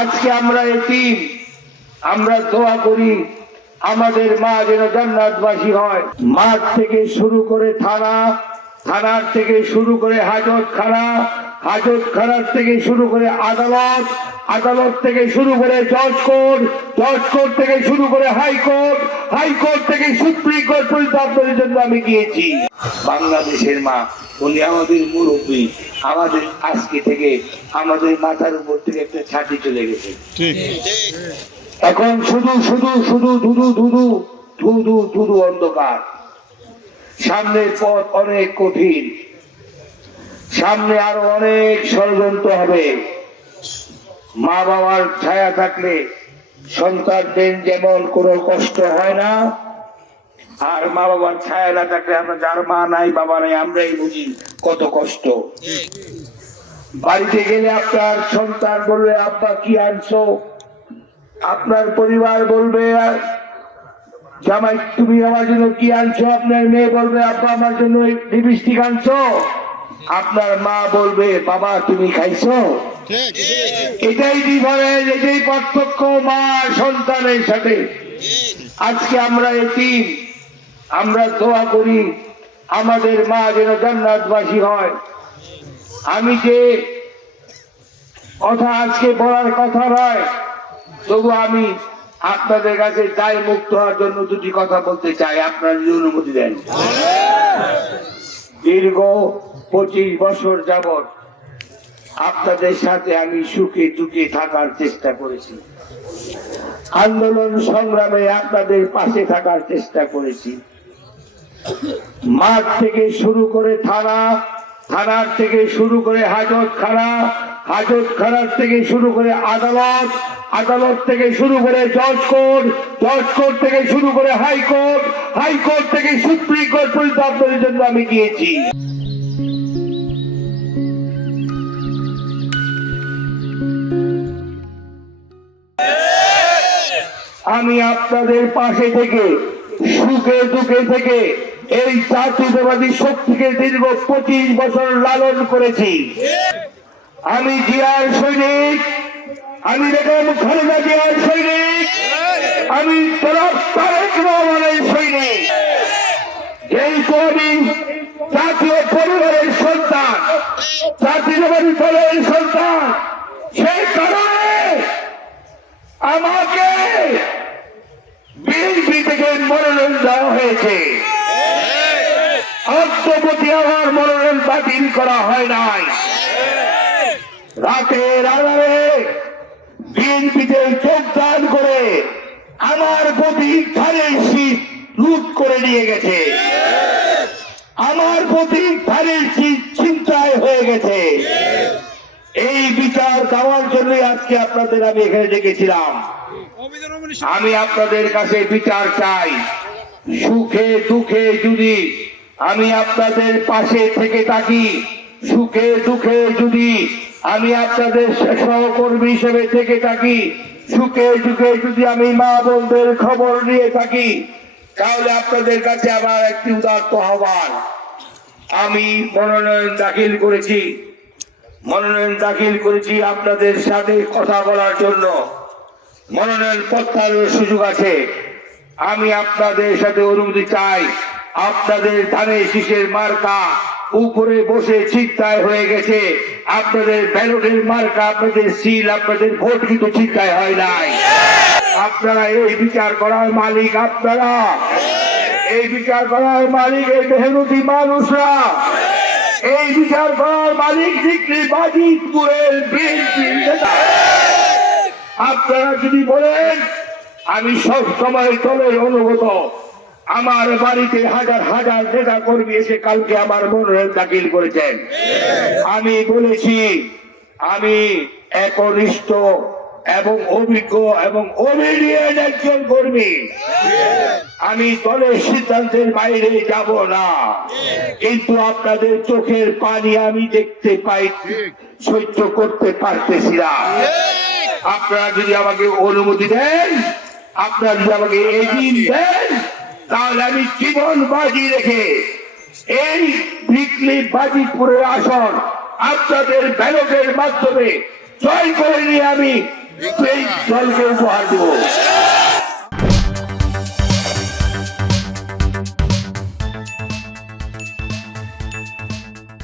আজকে আমরা এতিম, আমরা দোয়া করি আমাদের মা যেন জান্নাতবাসী হয়। মাঠ থেকে শুরু করে থানা, থানার থেকে শুরু করে হাজতখানা, হাজতখানার থেকে শুরু করে আদালত, আদালত থেকে শুরু করে জজ কোর্ট, জজ কোর্ট থেকে শুরু করে হাইকোর্ট, হাইকোর্ট থেকে সুপ্রিম কোর্ট পর্যন্ত আপনাদের জন্য আমি গিয়েছি। বাংলাদেশের মা, উনি আমাদের মুরব্বী, আমাদের আজকে থেকে আমাদের মাথার উপর থেকে একটা ছাতি চলে গেছে। এখন শুধু শুধু শুধু ধুধু ধুধু ধুধু ধুধু অন্ধকার। সামনের পথ অনেক কঠিন, সামনে আরো অনেক ষড়যন্ত্র হবে। মা বাবার ছায়া থাকলে সন্তানদের যেমন কোনো কষ্ট হয় না, আর মা বাবার ছায়া না থাকলে আমরা যার মা নাই বাবা নাই আমরাই বুঝি কত কষ্ট। বাড়িতে গেলে আপনার সন্তান বলবে আব্বা কি আনছো, আপনার পরিবার বলবে জামাই তুমি আমার জন্য কি আনছো, আপনার মেয়ে বলবে আব্বা আমার জন্য লিপস্টিক আনছো, আপনার মা বলবে বাবা তুমি খাইছো। এটাই ডিফারেন্স, এটাই পার্থক্য মা সন্তানের সাথে। আজকে আমরা এতিম, আমরা দোয়া করি আমাদের মা যেন জান্নাতবাসী হয়। আমি যে কথা আজকে বলার কথা নয়, তবু আমি আপনাদের কাছে দায় মুক্ত হওয়ার জন্য দুটি কথা বলতে চাই, আপনারা যদি অনুমতি দেন। দীর্ঘ 25 বছর যাবৎ আপনাদের সাথে আমি সুখে দুঃখে থাকার চেষ্টা করেছি, আন্দোলন সংগ্রামে আপনাদের পাশে থাকার চেষ্টা করেছি। মাঠ থেকে শুরু করে থানা, থানার থেকে শুরু করে হাজতখানা, হাজতখানার থেকে শুরু করে আদালত, আদালত থেকে শুরু করে জজ কোর্ট, জজ কোর্ট থেকে শুরু করে হাইকোর্ট, হাইকোর্ট থেকে সুপ্রিম কোর্ট পর্যন্ত আপনাদের জন্য আমি গিয়েছি। আমি আপনাদের পাশে থেকে সুখে দুঃখে থেকে এই জাতীয়তাবাদী শক্তিকে দীর্ঘ 25 বছর লালন করেছি। আমি জিয়ার সৈনিক, আমি বেগম খালেদা জিয়ার সৈনিক, আমি তারেক রহমানের সৈনিক। যেহেতু আমি জাতীয় পরিবারের সন্তান, জাতীয়তাবাদী দলের সন্তান, সেই কারণে আমাকে বিএনপি থেকে মনোনয়ন দেওয়া হয়েছে। অদ্যবধি আমার মনোনয়ন বাতিল করা হয় নাই। রাতের আধারে বিএনপিতে যোগদান করে আমার প্রতি ধানের শীত লুট করে নিয়ে গেছে, আমার প্রতি ধানের শীত ছিনতাই হয়ে গেছে। এই বিচার দেওয়ার জন্য আজকে আপনাদের আমি এখানে ডেকেছিলাম। আমি আপনাদের কাছে বিচার চাই। সুখে দুঃখে যদি আমি আপনাদের পাশে থেকে থাকি, সুখে দুঃখে যদি আমি আপনাদের সহকর্মী হিসেবে থেকে থাকি, সুখে দুঃখে যদি আমি মা বোনদের খবর নিয়ে থাকি, তাহলে আপনাদের কাছে আমার একটি উদাত্ত আহ্বান। আমি মনোনয়ন দাখিল করেছি, মনোনয়ন দাখিল করেছি আপনাদের সাথে কথা বলার জন্য। মনোনয়ন প্রত্যাহারের সুযোগ আছে। আমি আপনাদের সাথে অনুমতি চাই। আপনাদের ধানের শীষের মার্কা উপরে বসে ছিনতাই হয়ে গেছে, আপনাদের ব্যালটের মার্কা, আপনাদের সিল, আপনাদের ভোট কিন্তু ছিনতাই হয় নাই। আপনারা এই বিচার করার মালিক, আপনারা এই বিচার করার মালিক এই মেহনতি মানুষরা, এই বিচার করার মালিক জিকরি বাজিতপুরের বিএনপি নেতা। আপনারা যদি বলেন আমি সব সময় দলের অনুগত, আমার বাড়িতে হাজার হাজার নেতা কর্মী এসে কালকে আমার মনোনয়ন দাখিল করেছেন। আমি বলেছি আমি একনিষ্ঠ এবং অভিজ্ঞ এবং অভিডিয়েন্ট একজন কর্মী। আমি দলের সিদ্ধান্তের বাইরে যাব না, কিন্তু আপনাদের চোখের পানি আমি দেখতে পাই, সহ্য করতে পারতেছি না। আপনারা যদি আমাকে অনুমতি দেন, আপনারা যদি আমাকে এগিয়ে দেন, তাহলে আমি জীবন বাজি রেখে এই বিকলি বাজিতপুরের আসন আপনাদের ব্যালটের মাধ্যমে জয় করে নিয়ে আমি এই দলকে উপহার দেব।